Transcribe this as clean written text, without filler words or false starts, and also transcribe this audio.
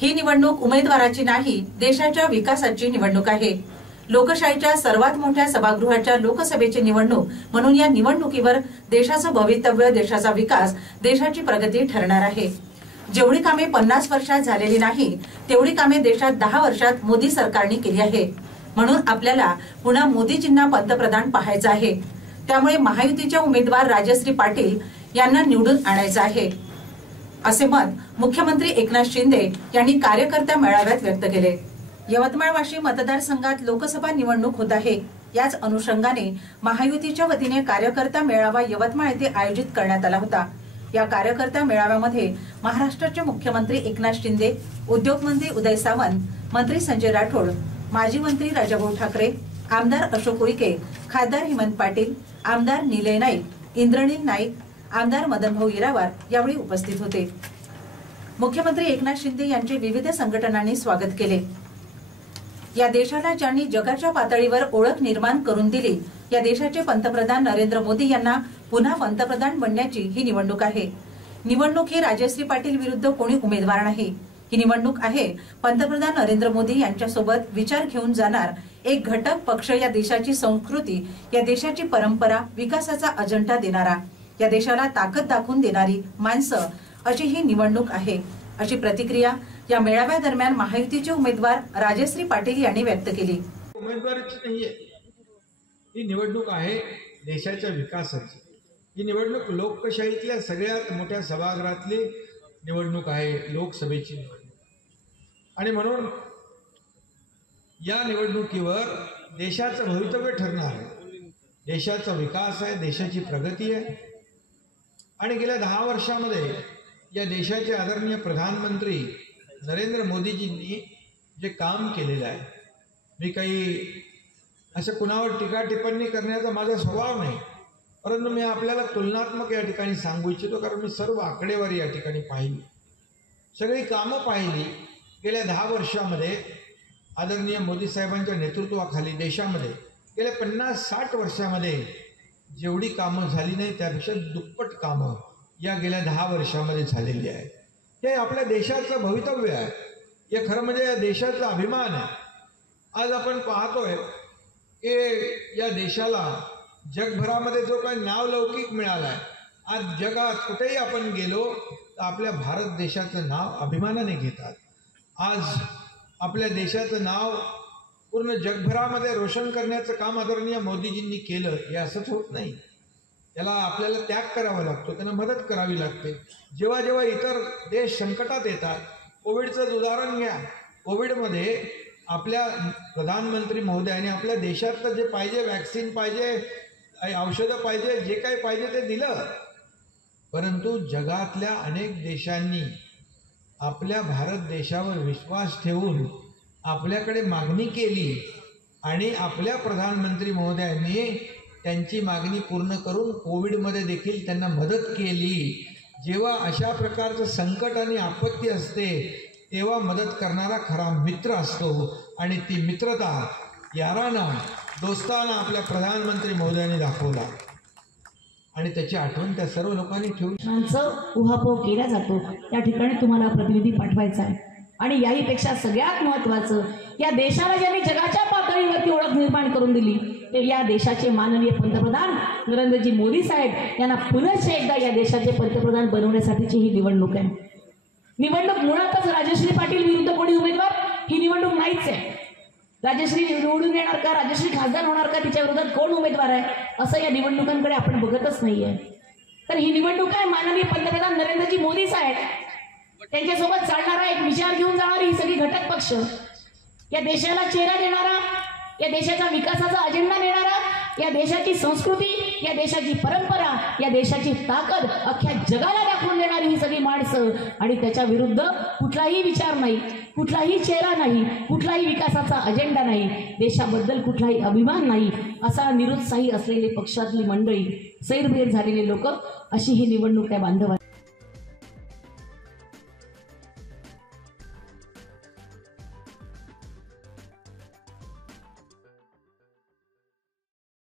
ही निवडणूक उमेदवाराची नाही, देशाच्या विकासाची निवडणूक आहे। लोकशाहीच्या सर्वात मोठ्या सभागृहाच्या लोकसभेची निवडणूक म्हणून या निवडणुकीवर देशाचं भवितव्य, देशाचा विकास, देशाची प्रगती ठरणार आहे। जेवढी कामे 50 वर्षात झालेली नाही, तेवढी कामे देशात 10 वर्षात मोदी सरकारने केली आहे। म्हणून आपल्याला पुन्हा मोदीजींना पंतप्रधान पाहायचं आहे। त्यामुळे महायुतीच्या उमेदवार राजश्री पाटील यांना निवडून आणायचं आहे, असे मत मुख्यमंत्री एकनाथ शिंदे यांनी कार्यकर्ता मेळाव्यात व्यक्त केले। यवतमाळ वाशी मतदारसंघात लोकसभा निवडणूक होत आहे। याच अनुषंगाने महायुतीच्या वतीने कार्यकर्ता मेळावा यवतमाळ येथे आयोजित करण्यात आला होता। या कार्यकर्ता मेळाव्यामध्ये महाराष्ट्राचे मुख्यमंत्री एकनाथ शिंदे, उद्योगमंत्री उदय सामंत, मंत्री संजय राठोड, माजी मंत्री राजाभाऊ ठाकरे, आमदार अशोक उईके, खासदार हेमंत पाटील, आमदार निलय नाईक, इंद्रनील नाईक, आमदार मदनभाऊ इरावार यावेळी उपस्थित होते। मुख्यमंत्री एकनाथ शिंदे यांचे विविध संघटनांनी स्वागत केले। या देशाला ज्यांनी जगाच्या पातळीवर ओळख निर्माण करून दिली, या देशाचे पंतप्रधान नरेंद्र मोदी यांना पुन्हा पंतप्रधान बनण्याची ही निवडणूक आहे। निवडणूक ही राजश्री पाटील विरुद्ध कोणी उमेदवार नाही, ही निवडणूक आहे पंतप्रधान नरेंद्र मोदी यांच्यासोबत विचार घेऊन जाणार एक घटक पक्ष, या देशाची संस्कृती, या देशाची परंपरा, विकासाचा अजेंडा देणारा, या देशाला ताकद दाखवून देणारी माणसं अशी ही निवडणूक आहे, अशी प्रतिक्रिया या मेळाव्यादरम्यान महायुतीचे उमेदवार राजश्री पाटील यांनी व्यक्त केली। उमेदवाराची नाहीये, ही निवडणूक आहे देशाच्या विकासाची। ही निवडणूक लोकशाहीतल्या सगळ्यात मोठ्या सभागृहातली निवडणूक आहे, लोकसभेची निवडणूक। आणि म्हणून या निवडणुकीवर देशाचं भवितव्य ठरणार आहे, देशाचा विकास आहे, देशाची प्रगती आहे। आणि गेल्या 10 वर्षामध्ये या देशाचे आदरणीय प्रधानमंत्री नरेंद्र मोदीजींनी जे काम केलेलं आहे, मी काही असं कुणावर टीका टिप्पणी करण्याचा माझा स्वभाव नाही, परंतु मी आपल्याला तुलनात्मक या ठिकाणी सांगू इच्छितो, कारण मी सर्व आकडेवारी या ठिकाणी पाहिली, सगळी कामं पाहिली। गेल्या 10 वर्षामध्ये आदरणीय मोदी साहेबांच्या नेतृत्वाखाली देशामध्ये गेल्या 50-60 वर्षामध्ये जेवढी कामं झाली नाही त्यापेक्षा दुप्पट कामं या गेल्या 10 वर्षामध्ये झालेली आहे। हे आपल्या देशाचं भवितव्य आहे, हे खरं म्हणजे या देशाचा अभिमान आहे। आज आपण पाहतोय की या देशाला जगभरामध्ये जो काही नावलौकिक मिळाला आहे, आज जगात कुठेही आपण गेलो तर आपल्या भारत देशाचं नाव अभिमानाने घेतात। आज आपल्या देशाचं नाव पूर्ण जगभरामध्ये रोशन करण्याचं काम आदरणीय मोदीजींनी केलं। हे असंच होत नाही, त्याला आपल्याला त्याग करावा लागतो, त्यांना मदत करावी लागते। जेव्हा जेव्हा इतर देश संकटात येतात, कोविडचं उदाहरण घ्या, कोविडमध्ये आपल्या प्रधानमंत्री महोदयांनी आपल्या देशातलं जे पाहिजे, वॅक्सिन पाहिजे, औषधं पाहिजे, जे काही पाहिजे ते दिलं। परंतु जगातल्या अनेक देशांनी आपल्या भारत देशावर विश्वास ठेवून आपल्याकडे मागणी केली आणि आपल्या प्रधानमंत्री महोदयांनी त्यांची मागणी पूर्ण करून कोविडमध्ये देखील त्यांना मदत केली। जेव्हा अशा प्रकारचं संकट आणि आपत्ती असते तेव्हा मदत करणारा खरा मित्र असतो, आणि ती मित्रता याराना, दोस्ताना आपल्या प्रधानमंत्री महोदयांनी दाखवला, आणि त्याची आठवण त्या सर्व लोकांनी ठेवली। उहापोह केला जातो, त्या ठिकाणी तुम्हाला प्रतिनिधी पाठवायचा आहे। आणि याहीपेक्षा सगळ्यात महत्त्वाचं, या देशाला ज्यांनी जगाच्या पातळीवरती ओळख निर्माण करून दिली ते या देशाचे माननीय पंतप्रधान नरेंद्रजी मोदी साहेब यांना पुनश्च एकदा या देशाचे पंतप्रधान बनवण्यासाठीची ही निवडणूक आहे। निवडणूक मुळातच राजश्री पाटील विरुद्ध कोणी उमेदवार ही निवडणूक नाहीच आहे। राजश्री निवडून येणार का, राजश्री खासदार होणार का, तिच्या विरोधात कोण उमेदवार आहे असं या निवडणुकांकडे आपण बघतच नाहीये। तर ही निवडणूक आहे माननीय पंतप्रधान नरेंद्रजी मोदी साहेब, त्यांच्यासोबत चालणारा एक विचार घेऊन जाणारी ही सगळी घटक पक्ष, या देशाला चेहरा देणारा, या देशाच्या विकासाचा अजेंडा नेणारा, या देशाची संस्कृती, या देशाची परंपरा, या देशाची ताकद अख्ख्या जगाला दाखवून देणारी ही सगळी माणसं, आणि त्याच्या विरुद्ध कुठलाही विचार नाही, कुठलाही चेहरा नाही, कुठलाही विकासाचा अजेंडा नाही, देशाबद्दल कुठलाही अभिमान नाही, असा निरुत्साही असलेले पक्षातली मंडळी, सैरभैर झालेले लोक, अशी ही निवडणूक आहे बांधवांनो।